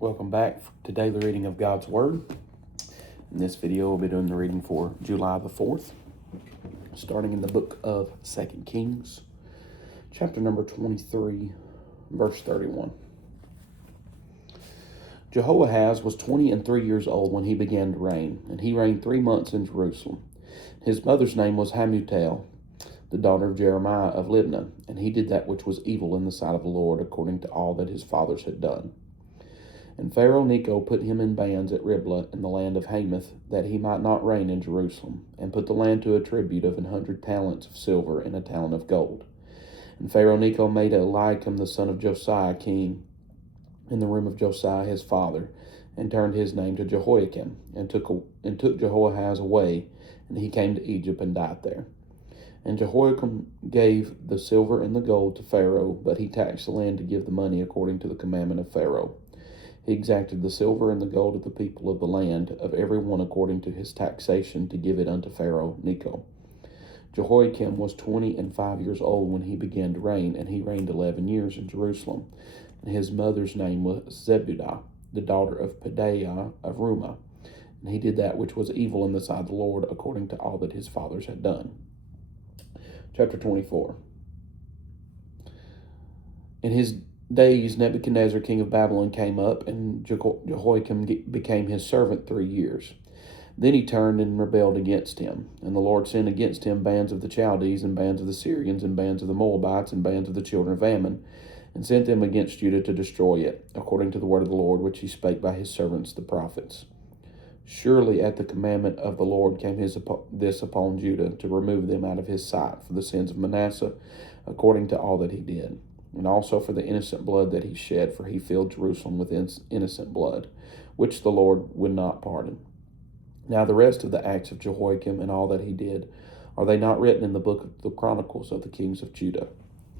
Welcome back to daily reading of God's Word. In this video, we'll be doing the reading for July the 4th, starting in the book of 2 Kings, chapter number 23, verse 31. Jehoahaz was 23 years old when he began to reign, and he reigned 3 months in Jerusalem. His mother's name was Hamutal, the daughter of Jeremiah of Libnah, and he did that which was evil in the sight of the Lord, according to all that his fathers had done. And Pharaoh Necho put him in bands at Riblah in the land of Hamath, that he might not reign in Jerusalem, and put the land to a tribute of 100 talents of silver and a talent of gold. And Pharaoh Necho made Eliakim the son of Josiah king in the room of Josiah his father, and turned his name to Jehoiakim, and took Jehoahaz away, and he came to Egypt and died there. And Jehoiakim gave the silver and the gold to Pharaoh, but he taxed the land to give the money according to the commandment of Pharaoh. He exacted the silver and the gold of the people of the land, of every one according to his taxation, to give it unto Pharaoh Necho. Jehoiakim was 25 years old when he began to reign, and he reigned 11 years in Jerusalem. And his mother's name was Zebudah, the daughter of Pedaiah of Rumah. And he did that which was evil in the sight of the Lord, according to all that his fathers had done. Chapter 24. In his days, Nebuchadnezzar, king of Babylon, came up, and Jehoiakim became his servant 3 years. Then he turned and rebelled against him. And the Lord sent against him bands of the Chaldees, and bands of the Syrians, and bands of the Moabites, and bands of the children of Ammon, and sent them against Judah to destroy it, according to the word of the Lord, which he spake by his servants the prophets. Surely at the commandment of the Lord came this upon Judah, to remove them out of his sight for the sins of Manasseh, according to all that he did, and also for the innocent blood that he shed, for he filled Jerusalem with innocent blood, which the Lord would not pardon. Now the rest of the acts of Jehoiakim and all that he did, are they not written in the book of the Chronicles of the kings of Judah?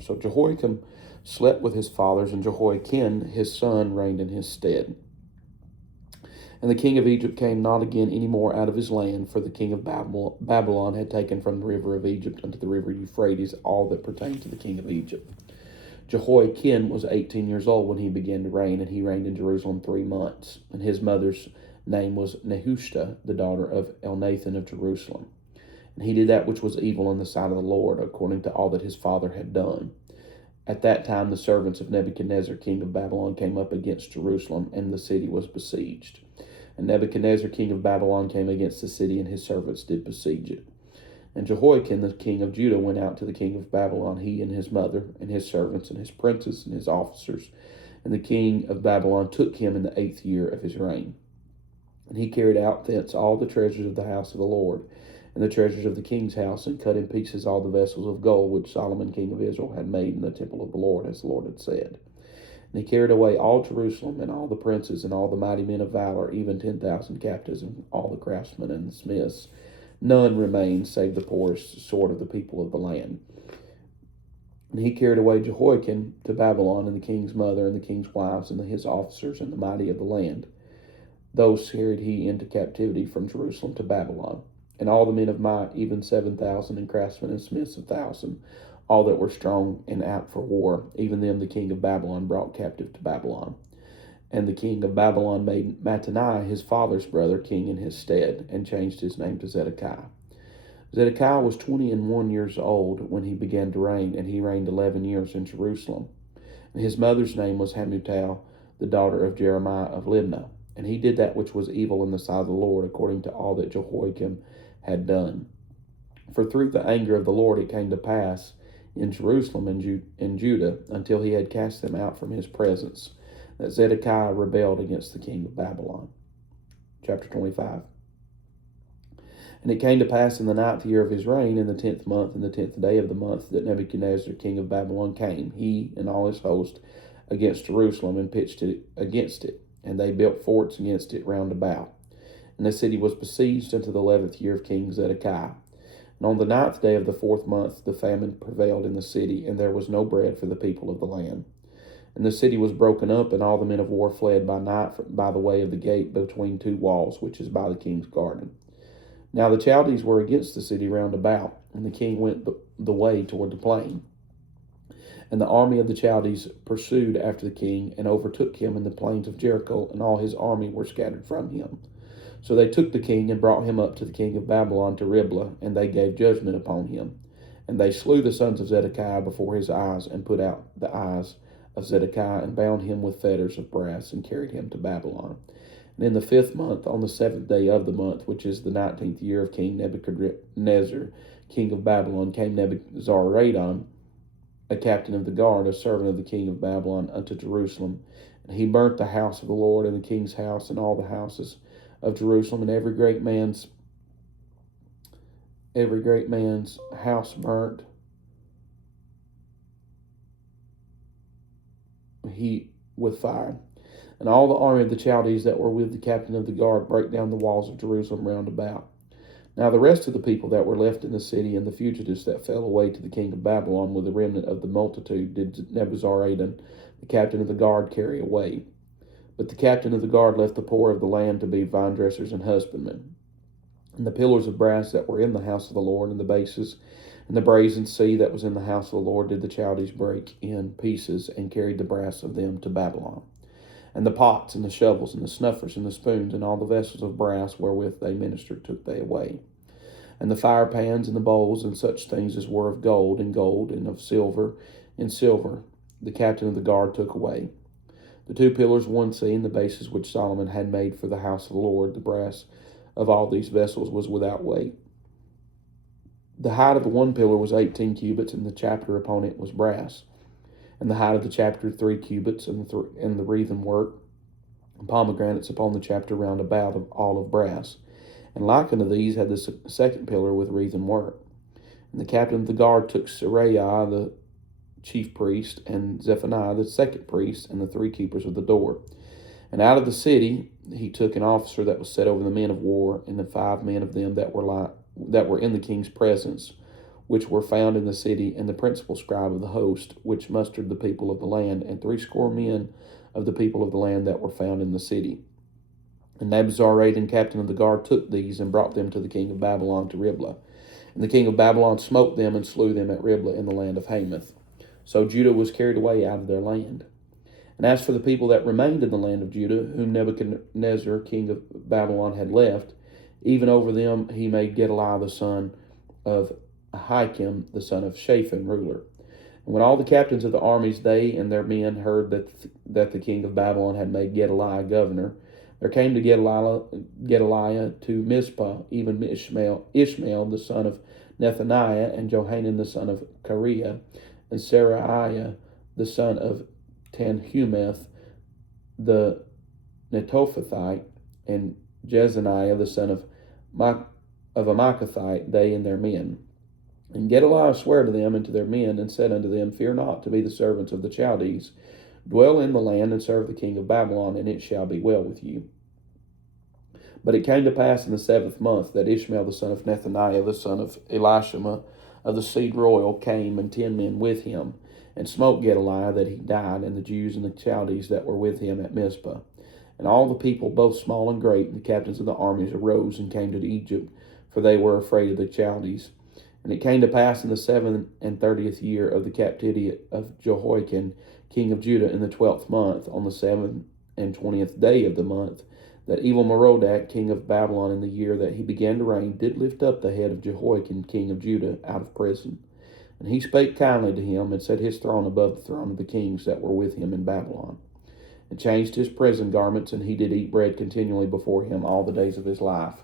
So Jehoiakim slept with his fathers, and Jehoiakim his son reigned in his stead. And the king of Egypt came not again any more out of his land, for the king of Babylon had taken from the river of Egypt unto the river Euphrates all that pertained to the king of Egypt. Jehoiakim was 18 years old when he began to reign, and he reigned in Jerusalem 3 months. And his mother's name was Nehushta, the daughter of Elnathan of Jerusalem. And he did that which was evil in the sight of the Lord, according to all that his father had done. At that time the servants of Nebuchadnezzar, king of Babylon, came up against Jerusalem, and the city was besieged. And Nebuchadnezzar, king of Babylon, came against the city, and his servants did besiege it. And Jehoiakim, the king of Judah, went out to the king of Babylon, he and his mother, and his servants, and his princes, and his officers. And the king of Babylon took him in the 8th year of his reign. And he carried out thence all the treasures of the house of the Lord, and the treasures of the king's house, and cut in pieces all the vessels of gold which Solomon king of Israel had made in the temple of the Lord, as the Lord had said. And he carried away all Jerusalem, and all the princes, and all the mighty men of valor, even 10,000 captives, and all the craftsmen and the smiths. None remained save the poorest sort of the people of the land. And he carried away Jehoiakim to Babylon, and the king's mother, and the king's wives, and his officers, and the mighty of the land. Those carried he into captivity from Jerusalem to Babylon. And all the men of might, even 7,000, and craftsmen and smiths 1,000, all that were strong and apt for war, even them the king of Babylon brought captive to Babylon. And the king of Babylon made Mattaniah his father's brother king in his stead, and changed his name to Zedekiah. Zedekiah was 21 years old when he began to reign, and he reigned 11 years in Jerusalem. And his mother's name was Hamutal, the daughter of Jeremiah of Libnah. And he did that which was evil in the sight of the Lord, according to all that Jehoiakim had done. For through the anger of the Lord it came to pass in Jerusalem and Judah, until he had cast them out from his presence, that Zedekiah rebelled against the king of Babylon. Chapter 25. And it came to pass in the 9th year of his reign, in the 10th month, and the 10th day of the month, that Nebuchadnezzar, king of Babylon, came, he and all his host, against Jerusalem, and pitched it against it. And they built forts against it round about. And the city was besieged unto the 11th year of King Zedekiah. And on the 9th day of the 4th month the famine prevailed in the city, and there was no bread for the people of the land. And the city was broken up, and all the men of war fled by night by the way of the gate between 2 walls, which is by the king's garden. Now the Chaldees were against the city round about, and the king went the way toward the plain. And the army of the Chaldees pursued after the king, and overtook him in the plains of Jericho, and all his army were scattered from him. So they took the king, and brought him up to the king of Babylon to Riblah, and they gave judgment upon him. And they slew the sons of Zedekiah before his eyes, and put out the eyes of Zedekiah, and bound him with fetters of brass, and carried him to Babylon. And in the 5th month, on the 7th day of the month, which is the 19th year of King Nebuchadnezzar, king of Babylon, came Nebuzaradan, a captain of the guard, a servant of the king of Babylon, unto Jerusalem. And he burnt the house of the Lord, and the king's house, and all the houses of Jerusalem, and every great man's house burnt he with fire. And all the army of the Chaldees that were with the captain of the guard brake down the walls of Jerusalem round about. Now the rest of the people that were left in the city, and the fugitives that fell away to the king of Babylon with the remnant of the multitude, did Nebuzaradan, the captain of the guard, carry away. But the captain of the guard left the poor of the land to be vine dressers and husbandmen. And the pillars of brass that were in the house of the Lord, and the bases, and the brazen sea that was in the house of the Lord, did the Chaldees break in pieces, and carried the brass of them to Babylon. And the pots, and the shovels, and the snuffers, and the spoons, and all the vessels of brass wherewith they ministered, took they away. And the fire pans, and the bowls, and such things as were of gold, and of silver, the captain of the guard took away. The 2 pillars, one sea, and the bases which Solomon had made for the house of the Lord, the brass of all these vessels was without weight. The height of the one pillar was 18 cubits, and the chapter upon it was brass. And the height of the chapter 3 cubits, and the wreathen work, and pomegranates upon the chapter round about of all of brass. And like unto these had the second pillar with wreathen work. And the captain of the guard took Seraiah the chief priest, and Zephaniah the second priest, and the 3 keepers of the door. And out of the city he took an officer that was set over the men of war, and the 5 men of them that were in the king's presence, which were found in the city, and the principal scribe of the host, which mustered the people of the land, and 60 men of the people of the land that were found in the city. And Nebuzaradan, captain of the guard, took these, and brought them to the king of Babylon to Riblah. And the king of Babylon smote them, and slew them at Riblah in the land of Hamath. So Judah was carried away out of their land. And as for the people that remained in the land of Judah, whom Nebuchadnezzar, king of Babylon, had left, even over them he made Gedaliah the son of Ahikam, the son of Shaphan, ruler. And when all the captains of the armies, they and their men, heard that the king of Babylon had made Gedaliah governor, there came to Gedaliah to Mizpah, even Ishmael the son of Nethaniah, and Johanan the son of Kareah, and Seraiah the son of Tanhumeth the Netophathite, and Jezaniah the son of Amakathite, they and their men. And Gedaliah sware to them and to their men, and said unto them, Fear not to be the servants of the Chaldees. Dwell in the land, and serve the king of Babylon, and it shall be well with you. But it came to pass in the 7th month that Ishmael the son of Nethaniah, the son of Elishama, of the seed royal, came, and 10 men with him, and smote Gedaliah that he died, and the Jews and the Chaldees that were with him at Mizpah. And all the people, both small and great, and the captains of the armies, arose and came to Egypt, for they were afraid of the Chaldees. And it came to pass in the 37th year of the captivity of Jehoiakim, king of Judah, in the 12th month, on the 27th day of the month, that Evil-Merodach, king of Babylon, in the year that he began to reign, did lift up the head of Jehoiakim, king of Judah, out of prison. And he spake kindly to him, and set his throne above the throne of the kings that were with him in Babylon, and changed his prison garments, and he did eat bread continually before him all the days of his life.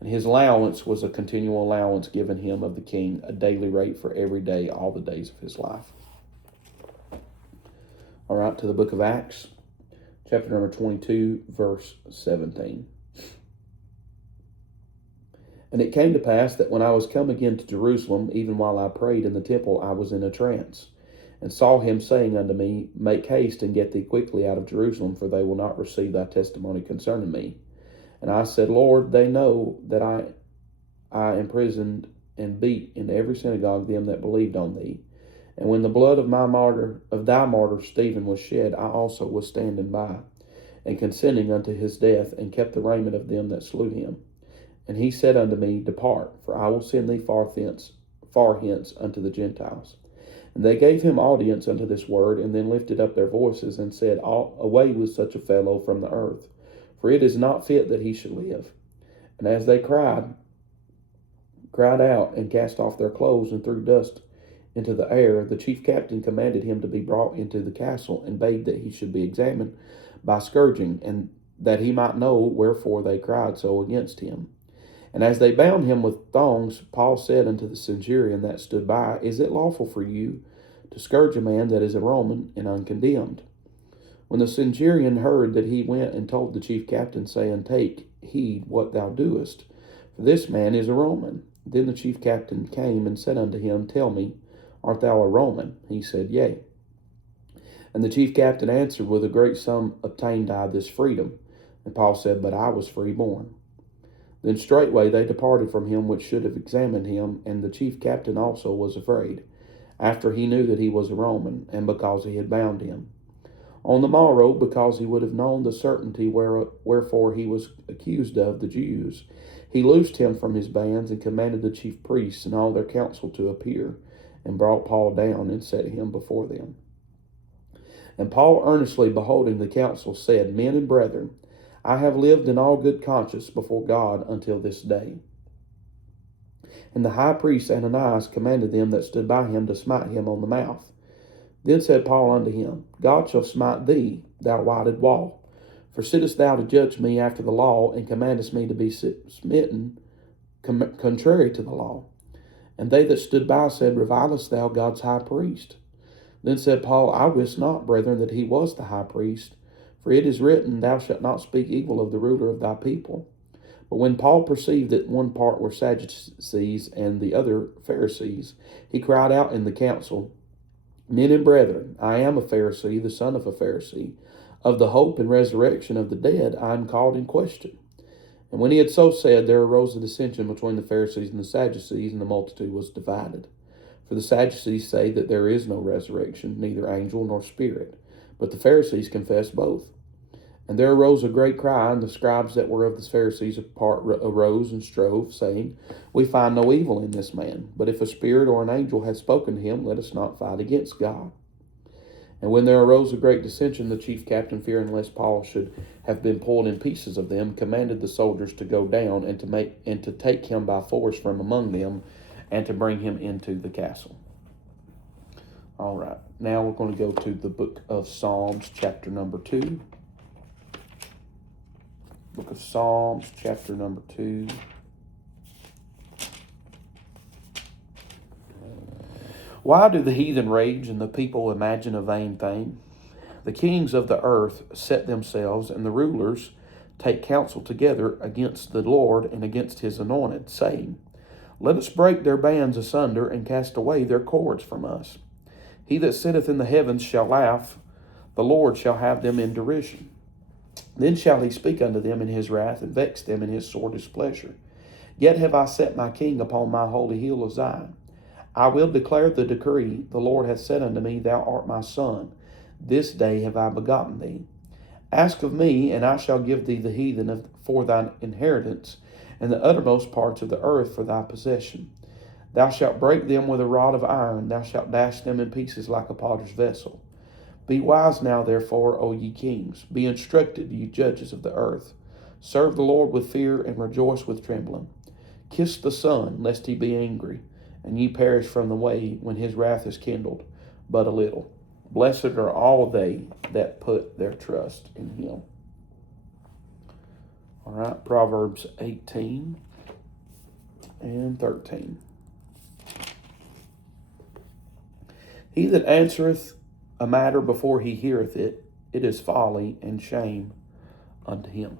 And his allowance was a continual allowance given him of the king, a daily rate for every day, all the days of his life. All right, to the book of Acts, chapter number 22, verse 17. And it came to pass that when I was come again to Jerusalem, even while I prayed in the temple, I was in a trance, and saw him saying unto me, Make haste and get thee quickly out of Jerusalem, for they will not receive thy testimony concerning me. And I said, Lord, they know that I imprisoned and beat in every synagogue them that believed on thee. And when the blood of thy martyr Stephen was shed, I also was standing by, and consenting unto his death, and kept the raiment of them that slew him. And he said unto me, Depart, for I will send thee far hence unto the Gentiles. And they gave him audience unto this word, and then lifted up their voices, and said, Away with such a fellow from the earth, for it is not fit that he should live. And as they cried out, and cast off their clothes, and threw dust into the air, the chief captain commanded him to be brought into the castle, and bade that he should be examined by scourging, and that he might know wherefore they cried so against him. And as they bound him with thongs, Paul said unto the centurion that stood by, Is it lawful for you to scourge a man that is a Roman and uncondemned? When the centurion heard that, he went and told the chief captain, saying, Take heed what thou doest, for this man is a Roman. Then the chief captain came and said unto him, Tell me, art thou a Roman? He said, Yea. And the chief captain answered, With a great sum obtained I this freedom. And Paul said, But I was freeborn. Then straightway they departed from him which should have examined him, and the chief captain also was afraid, after he knew that he was a Roman, and because he had bound him. On the morrow, because he would have known the certainty wherefore he was accused of the Jews, he loosed him from his bands, and commanded the chief priests and all their council to appear, and brought Paul down, and set him before them. And Paul, earnestly beholding the council, said, Men and brethren, I have lived in all good conscience before God until this day. And the high priest Ananias commanded them that stood by him to smite him on the mouth. Then said Paul unto him, God shall smite thee, thou whited wall. For sittest thou to judge me after the law, and commandest me to be smitten contrary to the law? And they that stood by said, Revilest thou God's high priest? Then said Paul, I wist not, brethren, that he was the high priest. For it is written, Thou shalt not speak evil of the ruler of thy people. But when Paul perceived that one part were Sadducees and the other Pharisees, he cried out in the council, Men and brethren, I am a Pharisee, the son of a Pharisee. Of the hope and resurrection of the dead I am called in question. And when he had so said, there arose a dissension between the Pharisees and the Sadducees, and the multitude was divided. For the Sadducees say that there is no resurrection, neither angel nor spirit. But the Pharisees confess both. And there arose a great cry, and the scribes that were of the Pharisees apart arose and strove, saying, We find no evil in this man, but if a spirit or an angel hath spoken to him, let us not fight against God. And when there arose a great dissension, the chief captain, fearing lest Paul should have been pulled in pieces of them, commanded the soldiers to go down and to take him by force from among them, and to bring him into the castle. All right, now we're going to go to the book of Psalms, chapter number 2. Book of Psalms, chapter number 2. Why do the heathen rage and the people imagine a vain thing? The kings of the earth set themselves, and the rulers take counsel together against the Lord and against his anointed, saying, Let us break their bands asunder and cast away their cords from us. He that sitteth in the heavens shall laugh, the Lord shall have them in derision. Then shall he speak unto them in his wrath, and vex them in his sore displeasure. Yet have I set my king upon my holy hill of Zion. I will declare the decree. The Lord hath said unto me, Thou art my son. This day have I begotten thee. Ask of me, and I shall give thee the heathen for thine inheritance, and the uttermost parts of the earth for thy possession. Thou shalt break them with a rod of iron. Thou shalt dash them in pieces like a potter's vessel. Be wise now, therefore, O ye kings. Be instructed, ye judges of the earth. Serve the Lord with fear, and rejoice with trembling. Kiss the Son, lest he be angry, and ye perish from the way when his wrath is kindled but a little. Blessed are all they that put their trust in him. All right, Proverbs 18 and 13. He that answereth a matter before he heareth it, it is folly and shame unto him.